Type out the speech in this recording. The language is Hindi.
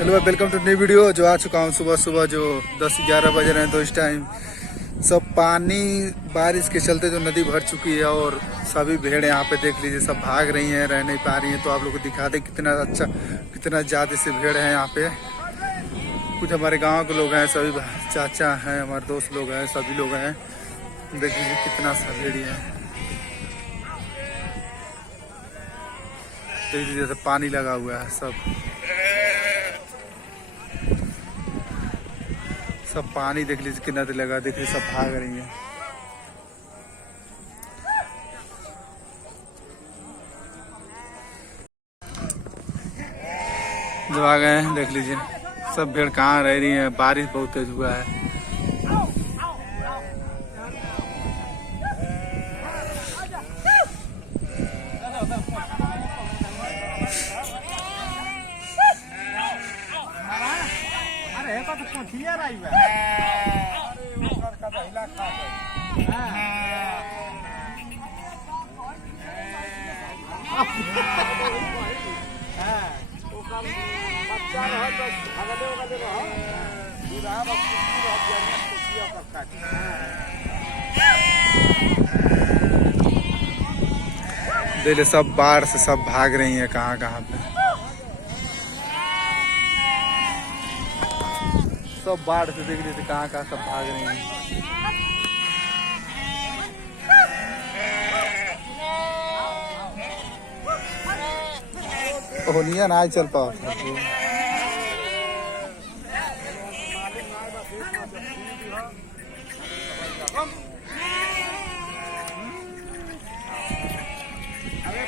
Hello welcome to new video. जो आ चुका हूँ सुबह सुबह जो 10-11 बज रहे हैं। तो इस टाइम सब पानी बारिश के चलते जो नदी भर चुकी है और सभी भेड़ यहाँ पे देख लीजिए सब भाग रही हैं, रह नहीं पा रही हैं। तो आप लोग को दिखा दे कितना अच्छा कितना ज़्यादा से भेड़ हैं यहाँ पे। कुछ हमारे गांव के लोग हैं, सभी चाचा हैं, हमारे दोस्त लोग हैं, सभी लोग हैं। देख लीजिए कितना सा भेड़ी है। देख लीजिए सब पानी लगा हुआ है, सब पानी देख लीजिए कितना देर लगा। देख लीजिए सब भाग रही है। जो आ गए हैं देख लीजिए सब भेड़ कहाँ रह रही है। बारिश बहुत तेज हुआ है। देखिए सब बाढ़ से सब भाग रही हैं कहाँ कहाँ पे। सब बाढ़ से देख लीजिए कहाँ कहाँ सब भाग रही हैं। होलिया ना चल पाओ। अरे